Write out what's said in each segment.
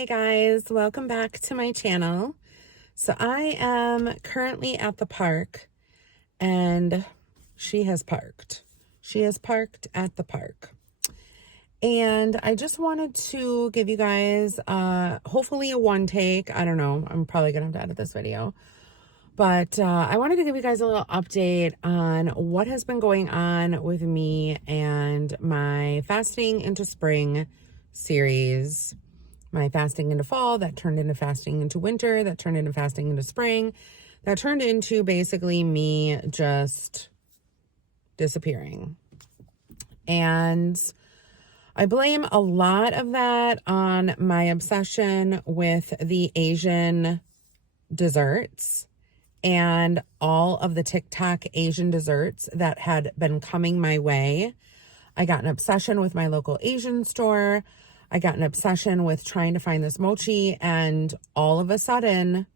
Hey guys, welcome back to my channel. So I am currently at the park and she has parked. She has parked at the park. And I just wanted to give you guys hopefully a one take. I don't know. I'm probably going to have to edit this video. But I wanted to give you guys a little update on what has been going on with me and my Fasting into Spring series. My fasting into fall, that turned into fasting into winter, that turned into fasting into spring, that turned into basically me just disappearing. And I blame a lot of that on my obsession with the Asian desserts and all of the TikTok Asian desserts that had been coming my way. I got an obsession with my local Asian store. I got an obsession with trying to find this mochi, and all of a sudden,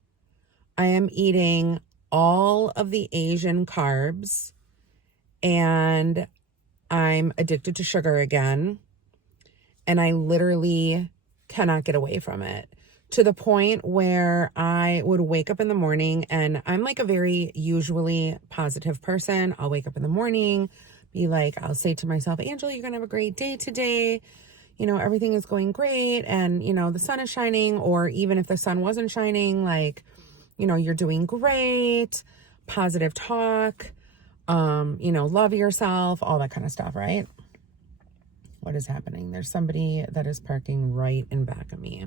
I am eating all of the Asian carbs, and I'm addicted to sugar again, and I literally cannot get away from it, to the point where I would wake up in the morning, and I'm like a very usually positive person. I'll wake up in the morning, be like, I'll say to myself, Angela, you're gonna have a great day today. You know, everything is going great, and, you know, the sun is shining, or even if the sun wasn't shining, like, you know, you're doing great, positive talk, you know, love yourself, all that kind of stuff, right? What is happening? There's somebody that is parking right in back of me.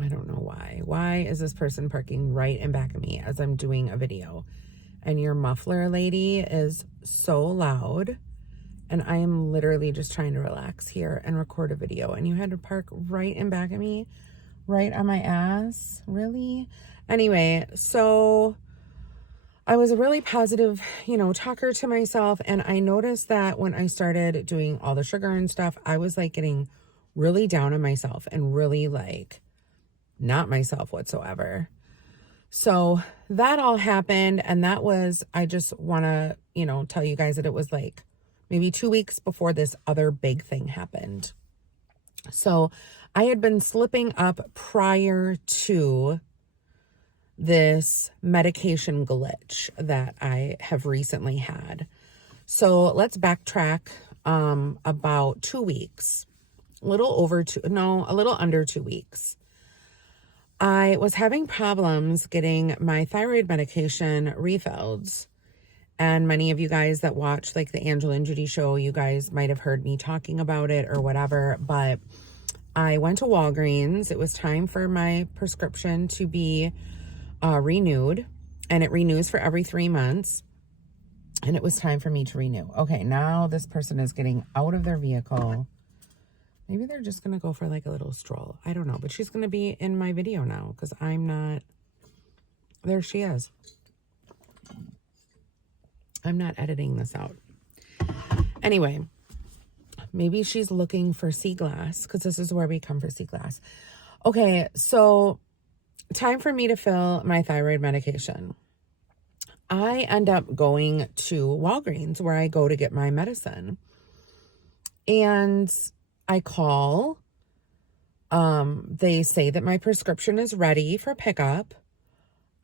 I don't know why. Why is this person parking right in back of me as I'm doing a video? And your muffler lady is so loud. And I am literally just trying to relax here and record a video. And you had to park right in back of me, right on my ass. Really? Anyway, so I was a really positive, you know, talker to myself. And I noticed that when I started doing all the sugar and stuff, I was like getting really down on myself and really like not myself whatsoever. So that all happened. And that was, I just want to, you know, tell you guys that it was like maybe 2 weeks before this other big thing happened. So I had been slipping up prior to this medication glitch that I have recently had. So let's backtrack about 2 weeks, a little under 2 weeks. I was having problems getting my thyroid medication refilled. And many of you guys that watch like the Angela and Judy show, you guys might have heard me talking about it or whatever, but I went to Walgreens. It was time for my prescription to be renewed, and it renews for every 3 months. And it was time for me to renew. Okay, now this person is getting out of their vehicle. Maybe they're just going to go for like a little stroll. I don't know, but she's going to be in my video now because I'm not. There she is. I'm not editing this out. Anyway, maybe she's looking for sea glass because this is where we come for sea glass. Okay, so time for me to fill my thyroid medication. I end up going to Walgreens where I go to get my medicine. And I call. They say that my prescription is ready for pickup.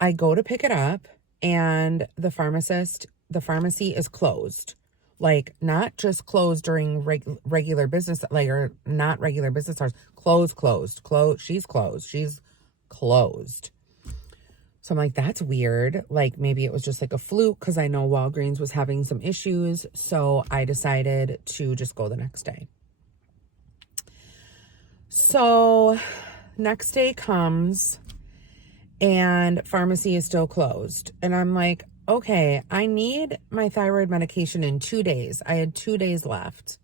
I go to pick it up, and the pharmacy is closed. Like, not just closed during regular business, like, or not regular business hours. Closed. She's closed. She's closed. So I'm like, that's weird. Like, maybe it was just like a fluke because I know Walgreens was having some issues. So I decided to just go the next day. So next day comes and pharmacy is still closed. And I'm like, okay, I need my thyroid medication in 2 days. I had 2 days left.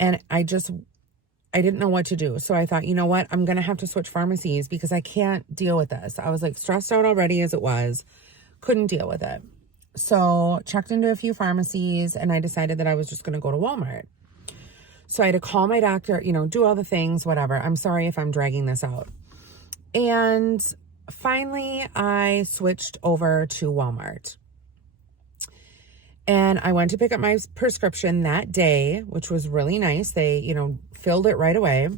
And I didn't know what to do. So I thought, you know what? I'm going to have to switch pharmacies because I can't deal with this. I was like stressed out already as it was. Couldn't deal with it. So checked into a few pharmacies, and I decided that I was just going to go to Walmart. So I had to call my doctor, you know, do all the things, whatever. I'm sorry if I'm dragging this out. And finally, I switched over to Walmart. And I went to pick up my prescription that day, which was really nice. They, you know, filled it right away.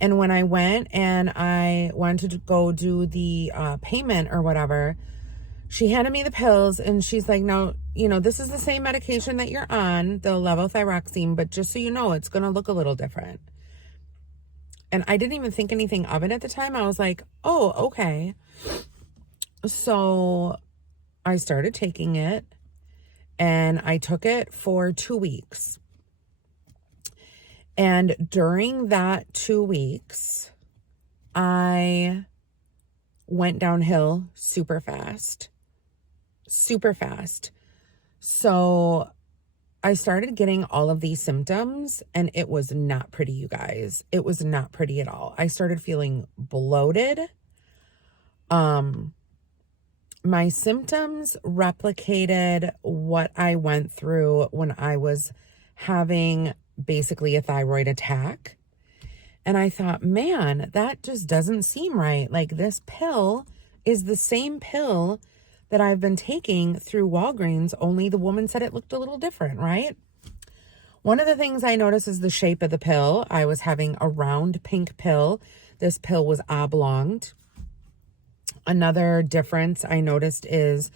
And when I went and I wanted to go do the payment or whatever, she handed me the pills and she's like, no, this is the same medication that you're on, the levothyroxine, but just so you know, it's going to look a little different. And I didn't even think anything of it at the time. I was like, oh, okay. So I started taking it and I took it for 2 weeks. And during that 2 weeks, I went downhill super fast. Super fast. So I started getting all of these symptoms and it was not pretty, you guys. It was not pretty at all. I started feeling bloated. My symptoms replicated what I went through when I was having basically a thyroid attack. And I thought, man, that just doesn't seem right. Like, this pill is the same pill that I've been taking through Walgreens, only the woman said it looked a little different, right? One of the things I noticed is the shape of the pill. I was having a round pink pill. This pill was oblonged. Another difference I noticed is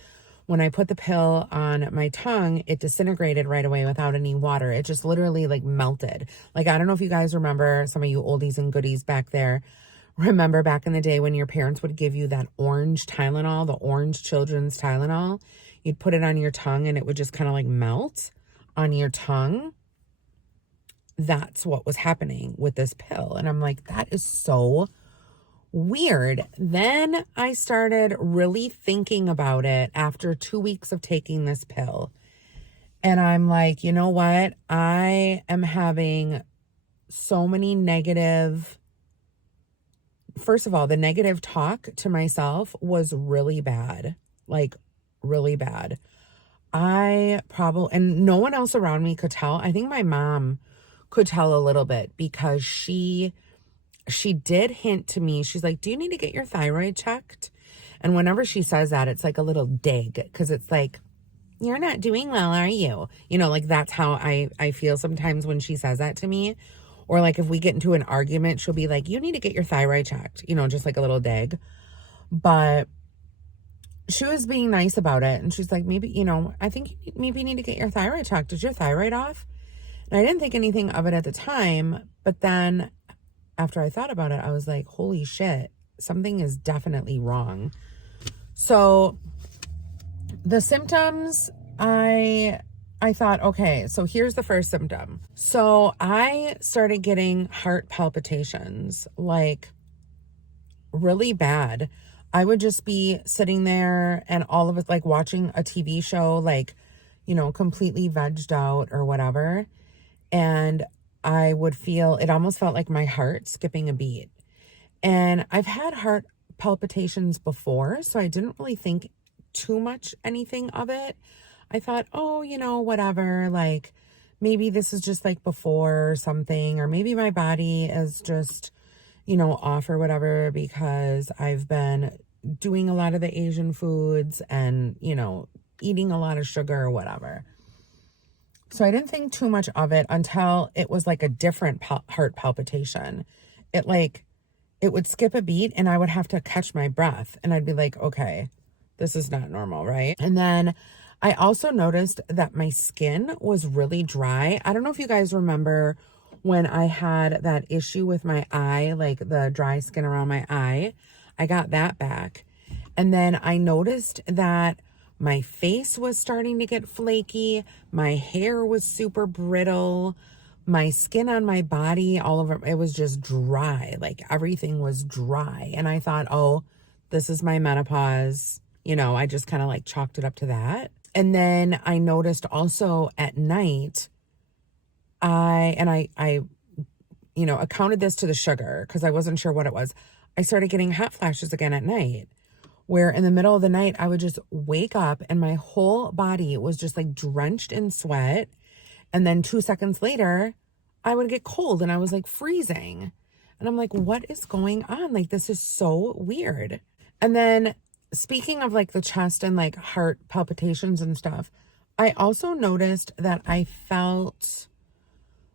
when I put the pill on my tongue, it disintegrated right away without any water. It just literally like melted. Like, I don't know if you guys remember, some of you oldies and goodies back there, remember back in the day when your parents would give you that orange Tylenol, the orange children's Tylenol. You'd put it on your tongue and it would just kind of like melt on your tongue. That's what was happening with this pill. And I'm like, that is so weird. Then I started really thinking about it after 2 weeks of taking this pill. And I'm like, you know what? I am having so many first of all, the negative talk to myself was really bad, like really bad. And no one else around me could tell. I think my mom could tell a little bit because she did hint to me. She's like, do you need to get your thyroid checked? And whenever she says that, it's like a little dig because it's like, you're not doing well, are you? Like that's how I feel sometimes when she says that to me. Or like if we get into an argument, she'll be like, you need to get your thyroid checked, just like a little dig. But she was being nice about it. And she's like, maybe, I think maybe you need to get your thyroid checked. Is your thyroid off? And I didn't think anything of it at the time. But then after I thought about it, I was like, holy shit, something is definitely wrong. So the symptoms, I thought, okay, so here's the first symptom. So I started getting heart palpitations, like really bad. I would just be sitting there and all of it, like watching a TV show, like, completely vegged out or whatever. And I would it almost felt like my heart skipping a beat. And I've had heart palpitations before, so I didn't really think too much anything of it. I thought, oh, whatever, like maybe this is just like before or something, or maybe my body is just, off or whatever because I've been doing a lot of the Asian foods and, eating a lot of sugar or whatever. So I didn't think too much of it until it was like a different heart palpitation. It would skip a beat and I would have to catch my breath and I'd be like, okay, this is not normal, right? And then I also noticed that my skin was really dry. I don't know if you guys remember when I had that issue with my eye, like the dry skin around my eye. I got that back. And then I noticed that my face was starting to get flaky. My hair was super brittle. My skin on my body, all over, it was just dry. Like everything was dry. And I thought, oh, this is my menopause. I just kind of like chalked it up to that. And then I noticed also at night, I accounted this to the sugar because I wasn't sure what it was. I started getting hot flashes again at night, where in the middle of the night, I would just wake up and my whole body was just like drenched in sweat. And then 2 seconds later, I would get cold and I was like freezing. And I'm like, what is going on? Like, this is so weird. And then speaking of like the chest and like heart palpitations and stuff, I also noticed that I felt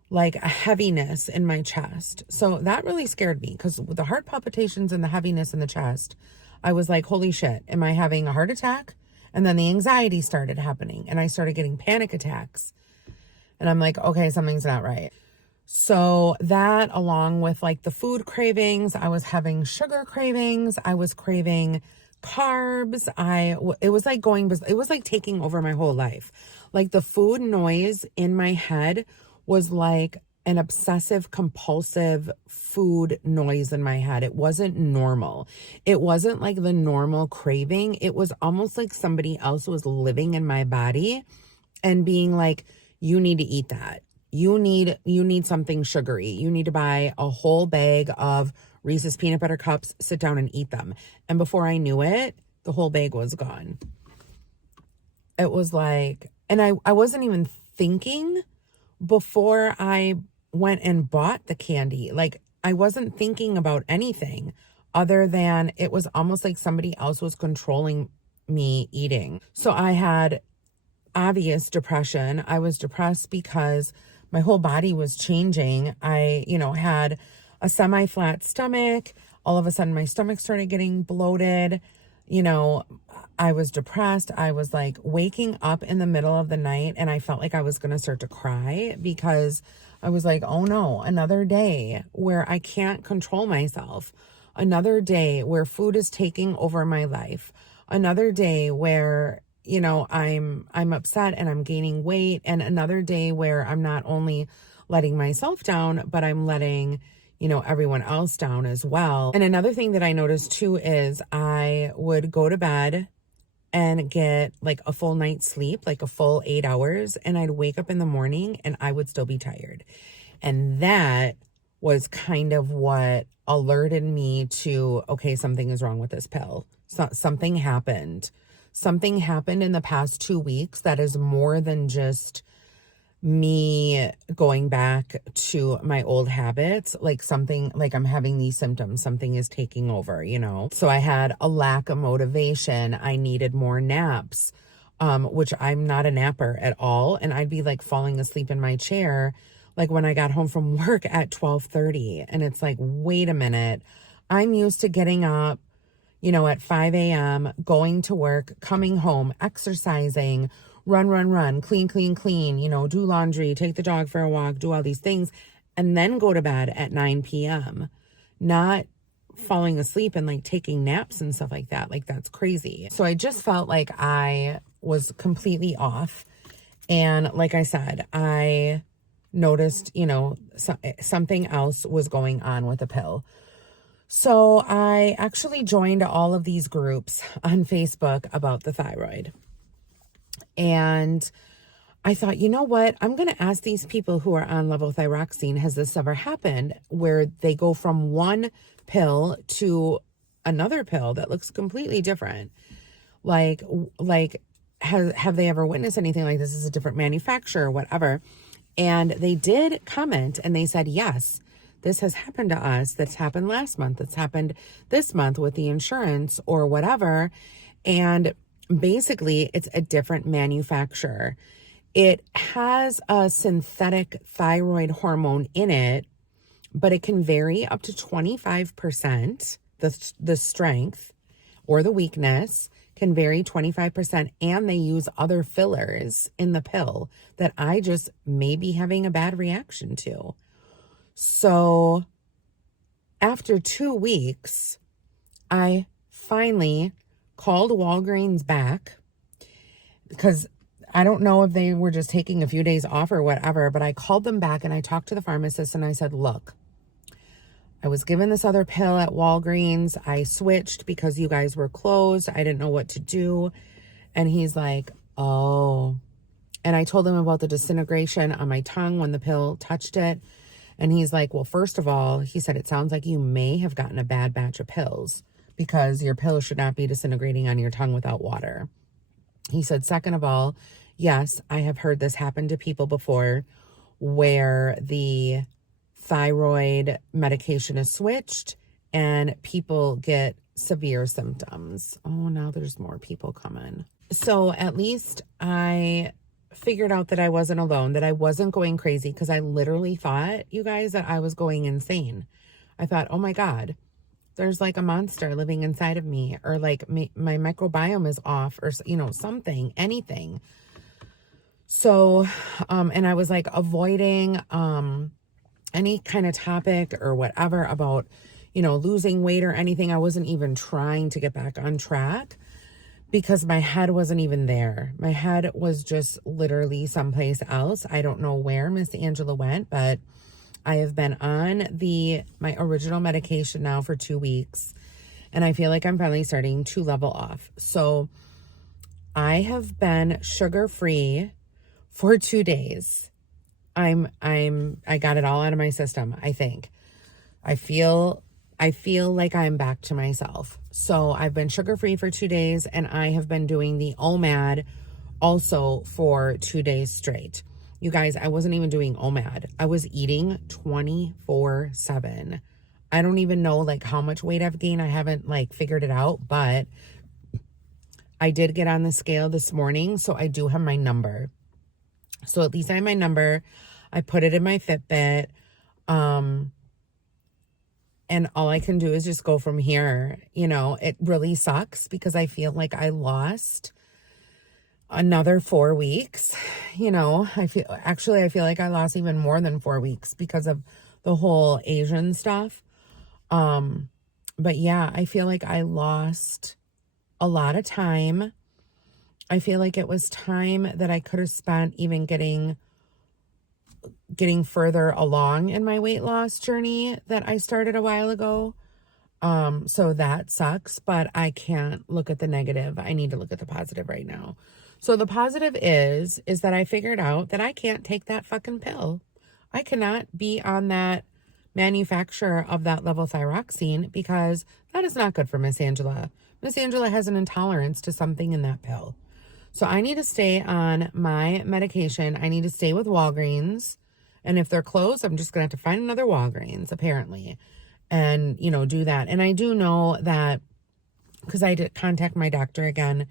like a heaviness in my chest. So that really scared me because with the heart palpitations and the heaviness in the chest, I was like, holy shit, am I having a heart attack? And then the anxiety started happening and I started getting panic attacks. And I'm like, okay, something's not right. So that, along with like the food cravings, I was having sugar cravings. I was craving carbs. It was like it was like taking over my whole life. Like the food noise in my head was like an obsessive compulsive food noise in my head. It wasn't normal. It wasn't like the normal craving. It was almost like somebody else was living in my body and being like, you need to eat that. You need something sugary. You need to buy a whole bag of Reese's peanut butter cups, sit down and eat them. And before I knew it, the whole bag was gone. It was like, and I wasn't even thinking before I went and bought the candy. Like I wasn't thinking about anything other than it was almost like somebody else was controlling me eating. So I had obvious depression. I was depressed because my whole body was changing. I, had a semi-flat stomach. All of a sudden my stomach started getting bloated. I was depressed. I was like waking up in the middle of the night and I felt like I was going to start to cry because I was like, oh no, another day where I can't control myself. Another day where food is taking over my life. Another day where I'm upset and I'm gaining weight, and another day where I'm not only letting myself down, but I'm letting, everyone else down as well. And another thing that I noticed too is I would go to bed and get like a full night's sleep, like a full 8 hours, and I'd wake up in the morning and I would still be tired. And that was kind of what alerted me to, okay, something is wrong with this pill. Something happened. Something happened in the past 2 weeks that is more than just me going back to my old habits. Like something, like I'm having these symptoms, something is taking over, So I had a lack of motivation. I needed more naps, which I'm not a napper at all. And I'd be like falling asleep in my chair, like when I got home from work at 12:30. And it's like, wait a minute, I'm used to getting up, at 5 a.m., going to work, coming home, exercising, run, clean, do laundry, take the dog for a walk, do all these things, and then go to bed at 9 p.m., not falling asleep and like taking naps and stuff like that. Like that's crazy. So I just felt like I was completely off. And like I said, I noticed, something else was going on with the pill. So I actually joined all of these groups on Facebook about the thyroid. And I thought, you know what? I'm going to ask these people who are on levothyroxine, has this ever happened where they go from one pill to another pill that looks completely different? Like have they ever witnessed anything like this? Is a different manufacturer or whatever? And they did comment and they said, yes, this has happened to us. That's happened last month. That's happened this month with the insurance or whatever. And basically, it's a different manufacturer. It has a synthetic thyroid hormone in it, but it can vary up to 25%. The strength or the weakness can vary 25%. And they use other fillers in the pill that I just may be having a bad reaction to. So after 2 weeks, I finally called Walgreens back because I don't know if they were just taking a few days off or whatever, but I called them back and I talked to the pharmacist and I said, look, I was given this other pill at Walgreens. I switched because you guys were closed. I didn't know what to do. And he's like, oh. And I told him about the disintegration on my tongue when the pill touched it. And he's like, well, first of all, he said, it sounds like you may have gotten a bad batch of pills because your pill should not be disintegrating on your tongue without water. He said, second of all, yes, I have heard this happen to people before where the thyroid medication is switched and people get severe symptoms. Oh, now there's more people coming. So at least I figured out that I wasn't alone, that I wasn't going crazy, because I literally thought, you guys, that I was going insane. I thought, oh my God, there's like a monster living inside of me, or like my microbiome is off, or, you know, something, anything. So, and I was like avoiding any kind of topic or whatever about, you know, losing weight or anything. I wasn't even trying to get back on track because my head wasn't even there. My head was just literally someplace else. I don't know where Miss Angela went, but I have been on my original medication now for 2 weeks, and I feel like I'm finally starting to level off. So I have been sugar-free for 2 days. I got it all out of my system, I think. I feel like I'm back to myself. So I've been sugar-free for 2 days, and I have been doing the OMAD also for 2 days straight. You guys, I wasn't even doing OMAD. I was eating 24/7. I don't even know like how much weight I've gained. I haven't like figured it out, but I did get on the scale this morning, so I do have my number. So at least I have my number. I put it in my Fitbit. And all I can do is just go from here. You know, it really sucks because I feel like I lost another 4 weeks. You know, I feel like I lost even more than 4 weeks because of the whole Asian stuff. But yeah, I feel like I lost a lot of time. I feel like it was time that I could have spent even getting further along in my weight loss journey that I started a while ago. So that sucks, but I can't look at the negative. I need to look at the positive right now. So the positive is that I figured out that I can't take that fucking pill. I cannot be on that manufacturer of that levothyroxine because that is not good for Miss Angela. Miss Angela has an intolerance to something in that pill. So I need to stay on my medication. I need to stay with Walgreens. And if they're closed, I'm just going to have to find another Walgreens, apparently, and, you know, do that. And I do know that because I did contact my doctor again,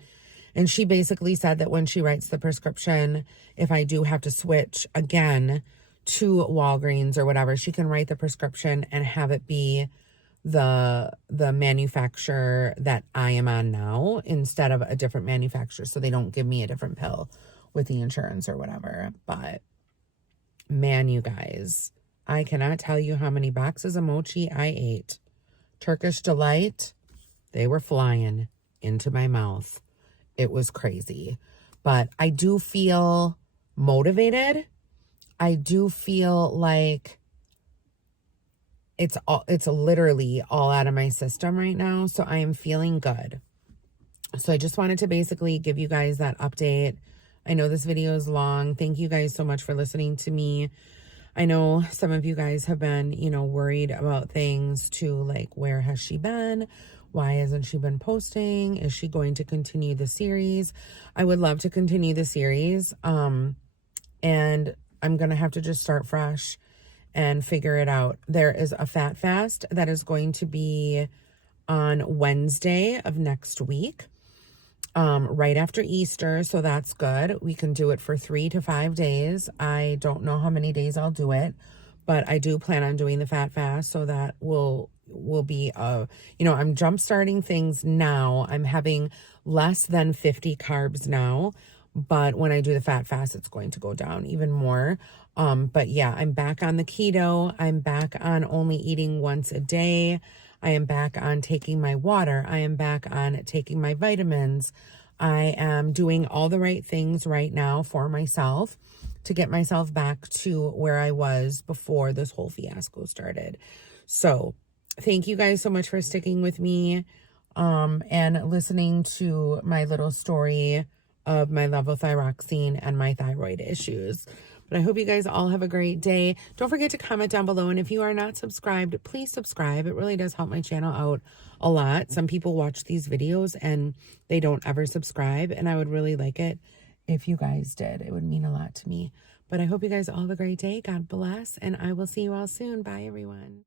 and she basically said that when she writes the prescription, if I do have to switch again to Walgreens or whatever, she can write the prescription and have it be the manufacturer that I am on now instead of a different manufacturer, so they don't give me a different pill with the insurance or whatever. But man, you guys, I cannot tell you how many boxes of mochi I ate. Turkish Delight, they were flying into my mouth. It was crazy. But I do feel motivated. I do feel like it's literally all out of my system right now. So I am feeling good. So I just wanted to basically give you guys that update. I know this video is long. Thank you guys so much for listening to me. I know some of you guys have been, you know, worried about things too, like where has she been? Why hasn't she been posting? Is she going to continue the series? I would love to continue the series. And I'm going to have to just start fresh and figure it out. There is a fat fast that is going to be on Wednesday of next week, right after Easter. So that's good. We can do it for 3 to 5 days. I don't know how many days I'll do it, but I do plan on doing the fat fast. So that will be, you know, I'm jump starting things now. I'm having less than 50 carbs now, but when I do the fat fast, it's going to go down even more. But yeah, I'm back on the keto. I'm back on only eating once a day. I am back on taking my water. I am back on taking my vitamins. I am doing all the right things right now for myself to get myself back to where I was before this whole fiasco started. So thank you guys so much for sticking with me, and listening to my little story of my levothyroxine and my thyroid issues. But I hope you guys all have a great day. Don't forget to comment down below. And if you are not subscribed, please subscribe. It really does help my channel out a lot. Some people watch these videos and they don't ever subscribe. And I would really like it if you guys did. It would mean a lot to me. But I hope you guys all have a great day. God bless. And I will see you all soon. Bye, everyone.